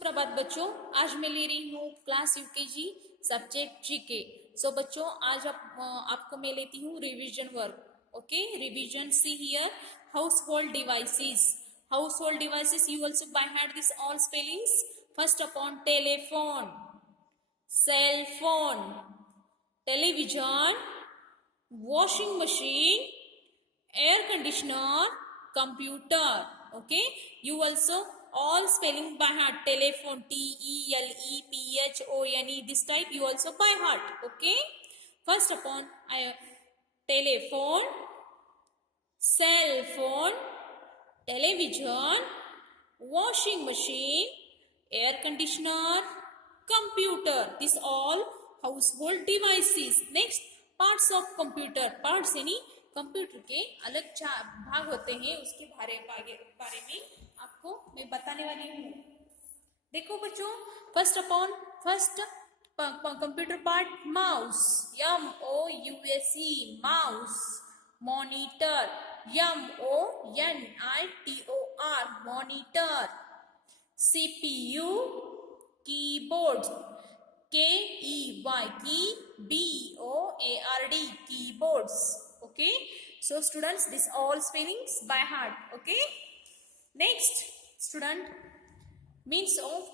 सुप्रभात बच्चों, आज मैं ले रही हूँ क्लास यूकेजी सब्जेक्ट जीके। सो बच्चों, आज आपको मैं लेती हूँ revision work. Okay, revision. See here, house hold devices. House hold devices, you also by heart this all spellings. First upon telephone, cell phone, television, washing machine, air conditioner, computer. Okay, you also all spelling by heart. Telephone, telephone, this type you also by heart. Okay, first upon telephone, cell phone, television, washing machine, air conditioner, computer. This all household devices. Next, parts of computer. Parts यानी computer के अलग भाग होते हैं, उसके बारे में आपको मैं बताने वाली हूँ। देखो बच्चों, first computer part, mouse, MOUSE, mouse. Monitor, MONITOR, monitor. CPU, keyboard, KEYBOARD, keyboards. Okay, so students, this all spellings by heart. Okay, next student, means of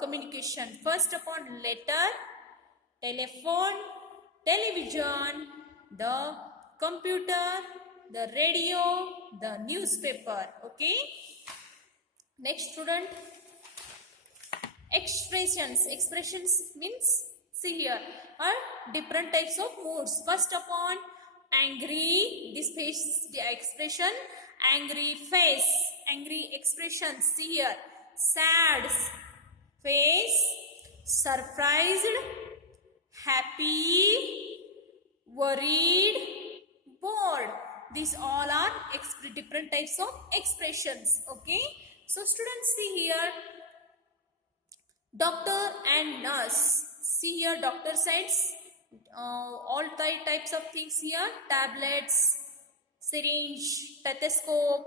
communication. First upon letter, telephone, television, the computer, the radio, the newspaper. Okay, next student, expressions means, see here, are different types of moods. First upon angry, this face, the expression angry face, angry expression. See here, sad face, surprised, happy, worried, bored. These all are different types of expressions. Okay, so students, see here, doctor and nurse. See here, doctor sides, all types of things here: tablets, syringe, stethoscope,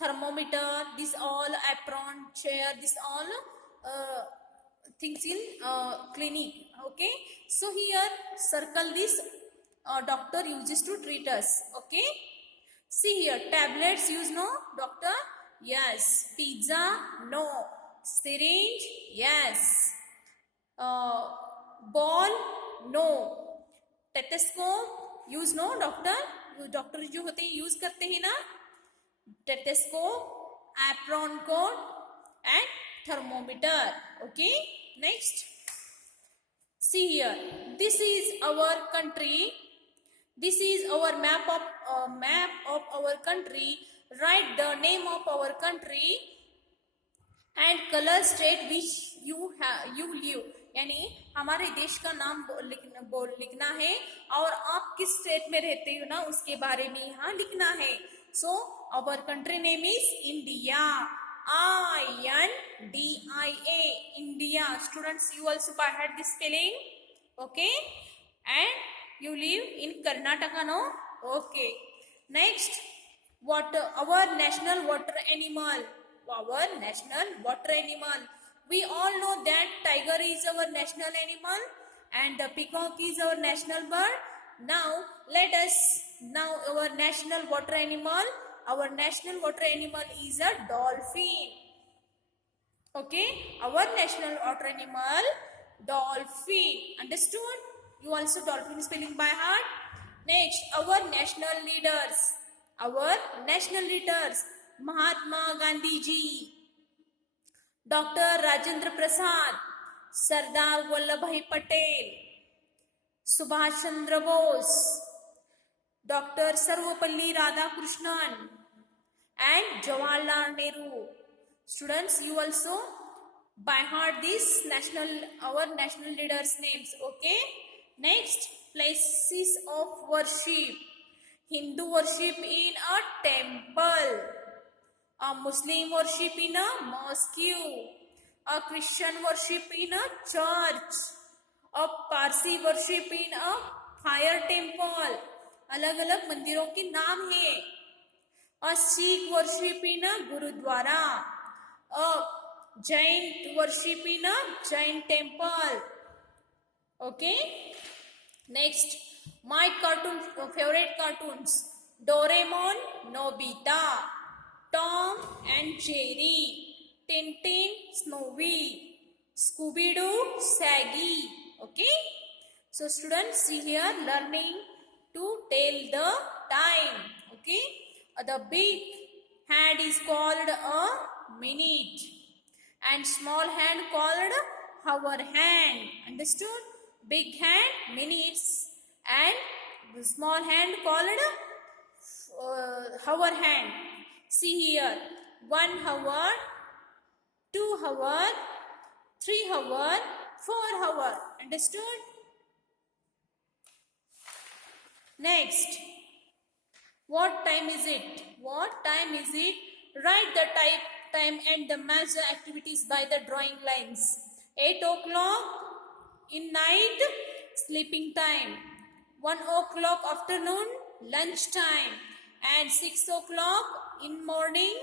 thermometer. These all apron, chair. These all things in clinic. Okay, so here circle this. Doctor uses to treat us. Okay, see here, tablets use no, doctor yes, pizza no, syringe yes, ball no, stethoscope use no, doctor जो होते हैं use करते हैं ना, stethoscope, apron coat and thermometer. Okay, next, see here, this is our country. This is our map of our country. Write the name of our country and color state which you live. यानी हमारे देश का नाम लिखना है और आप किस स्टेट में रहते हो ना, उसके बारे में यहाँ लिखना है. So our country name is India. INDIA, India. Students, you also by heart this spelling. Okay, and you live in Karnataka, no? Okay. Next, water, our national water animal. Our national water animal. We all know that tiger is our national animal and the peacock is our national bird. Now, our national water animal. Our national water animal is a dolphin. Okay, our national water animal, dolphin. Understood? You also dolphin spelling by heart. Next, our national leaders. Our national leaders: Mahatma Gandhi ji, Dr. Rajendra Prasad, Sardar Vallabhbhai Patel, Subhash Chandra Bose, Dr. Sarvapalli Radhakrishnan and Jawaharlal Nehru. Students, you also by heart this our national leaders names. Okay, next, places of worship. Hindu worship in a temple, a Muslim worship in a mosque, a Christian worship in a church, a Parsi worship in a fire temple. अलग अलग मंदिरों के नाम है. A Sikh worship in a Gurudwara, a Jain worship in a Jain temple. Okay. Next, my favorite cartoons: Doraemon, Nobita, Tom and Jerry, Tintin, Snowy, Scooby Doo, Saggy. Okay. So students, see here learning to tell the time. Okay. The big hand is called a minute and small hand called hour hand. Understood? Big hand minutes and the small hand called hour hand. See here, 1 hour, 2 hour, 3 hour, 4 hour. Understood? Next, what time is it? What time is it? Write the time and the match the activities by the drawing lines. 8 o'clock in night, sleeping time. 1 o'clock afternoon, lunch time. And 6 o'clock in morning,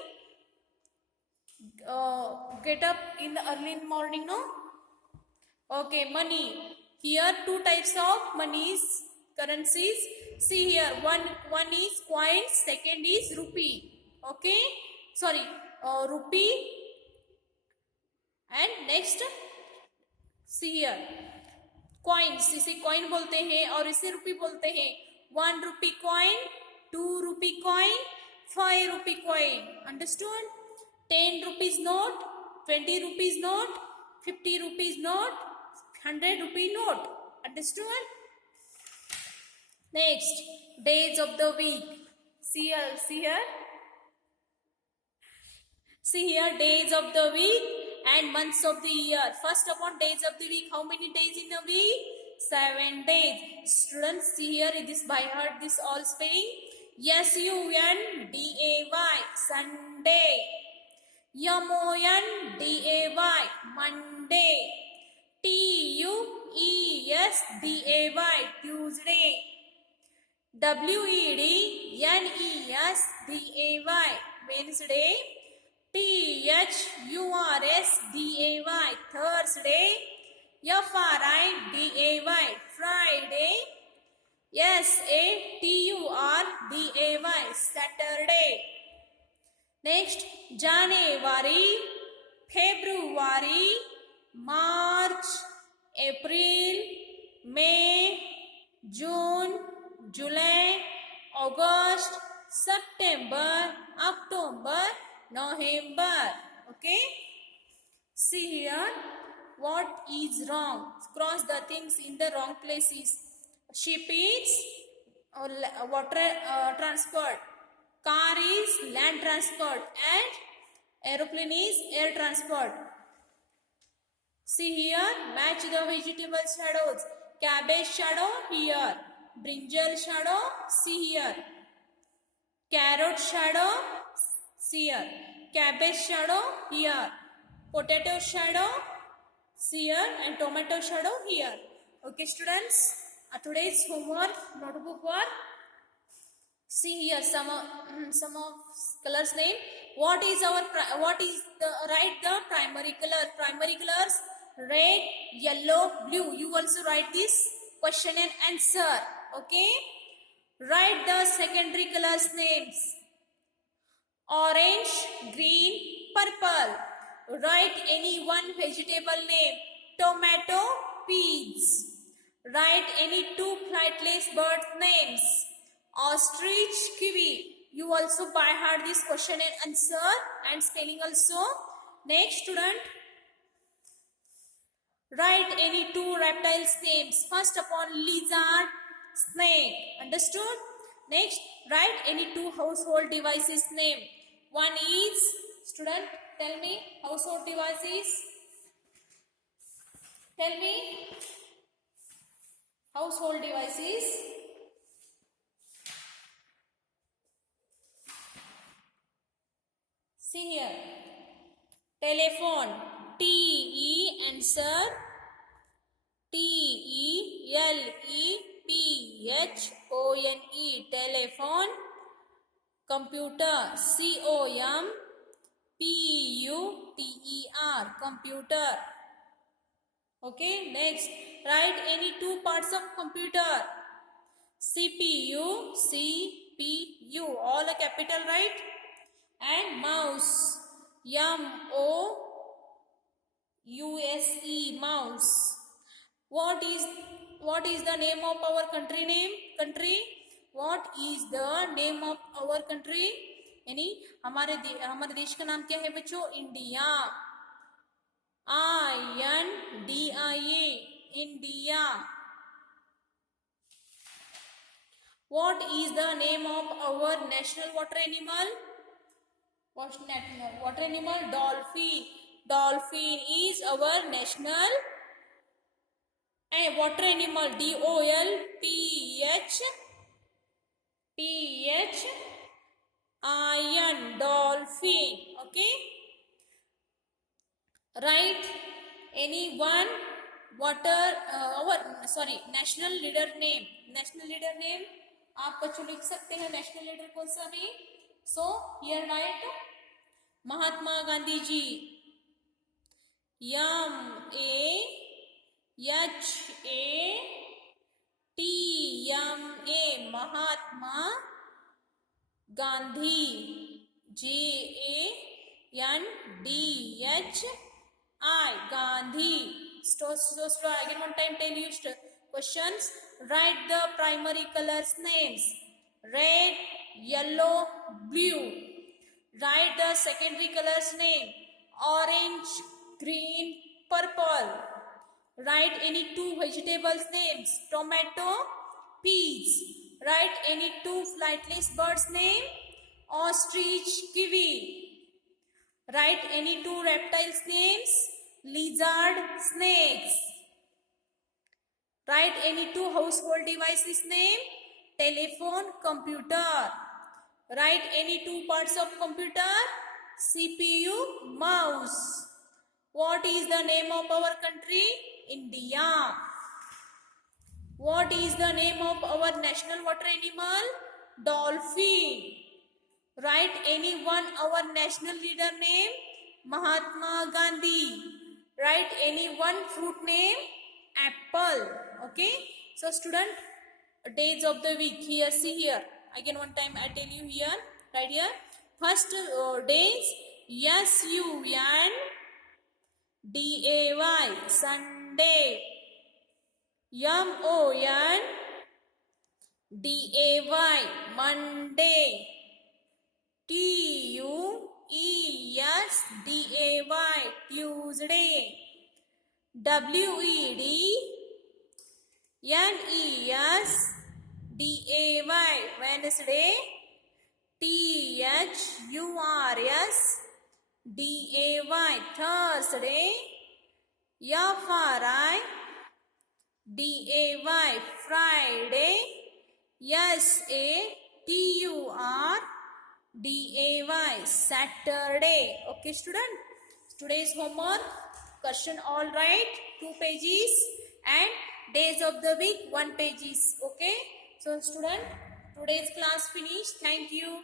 get up in the early morning, no? Okay, money. Here two types of monies, currencies. See here, one is coin, second is rupee. Okay, sorry, rupee. And next, see here, coins. इसे coin बोलते हैं और इसे रुपी बोलते हैं. 1 rupee coin, 2 rupee coin, 5 rupee coin. Understood? 10 rupees note, 20 rupees note, 50 rupees note, 100 rupee note. Understood? Next, days of the week. See here. See here, days of the week and months of the year. First upon days of the week, how many days in a week? 7 days. Students, see here, this by heart, this all spelling. Sunday, Sunday. Monday, Monday. Tuesday, Tuesday. Wednesday, Wednesday. Thursday, Thursday. Friday, Friday. Saturday, Saturday. Next, January, February, March, April, May, June, July, August, September, October, November. Okay. See here, what is wrong? Cross the things in the wrong places. Ship is water transport. Car is land transport and aeroplane is air transport. See here, match the vegetable shadows. Cabbage shadow here. Brinjal shadow, see here. Carrot shadow, see here. Cabbage shadow here. Potato shadow, see here. And tomato shadow here. Okay, students, today's homework notebook work. See here some of colors name. What is the write the primary color? Primary colors red, yellow, blue. You also write this question and answer. Okay. Write the secondary colors names. Orange, green, purple. Write any one vegetable name. Tomato, peas. Write any two flightless bird names. Ostrich, kiwi. You also by heart this question and answer and spelling also. Next, student, write any two reptiles names. First upon lizard, snake. Understood? Next, write any two household devices name. One is, student, tell me, household devices. Tell me, household devices. See here, telephone, T-E, answer, T-E-L-E-P-H-O-N-E, telephone. Computer, C-O-M-P-U-T-E-R, P-U-T-E-R, computer. Okay, next, write any two parts of computer. CPU, CPU, all a capital, right? And mouse, M-O-U-S-E, mouse. What is the name of our country name? Country? What is the name of our country? यानी हमारे देश का नाम क्या है बच्चों? India. INDIA, India. What is the name of our national water animal? Water animal? Dolphin. Dolphin is our national water animal. DOLPHIN, dolphin. Okay. Write any one national leader name. National leader name आप बच्चों लिख सकते हैं. National leader कौन सा भी? So here right Mahatma Gandhi ji. MAHATMA, Mahatma. Gandhi, GANDHI, Gandhi. Slow. Again one time tell you questions. Write the primary colors names. Red, yellow, blue. Write the secondary colors name. Orange, green, purple. Write any two vegetables names. Tomato, peas. Write any two flightless birds name. Ostrich, kiwi. Write any two reptiles names. Lizard, snakes. Write any two household devices name. Telephone, computer. Write any two parts of computer. CPU, mouse. What is the name of our country? India. What is the name of our national water animal? Dolphin. Write any one our national leader name. Mahatma Gandhi. Write any one fruit name. Apple. Okay. So student, days of the week. Here, see here. Again one time I tell you here. Right here. First days. SUNDAY. Sunday. MONDAY. Monday. TUESDAY. Tuesday. WEDNESDAY. Wednesday. THURSDAY. Thursday. FRIDAY. Friday. SATURDAY. Saturday. Okay student, today's homework question all right, 2 pages, and days of the week 1 pages. Okay, so student, today's class finished. Thank you.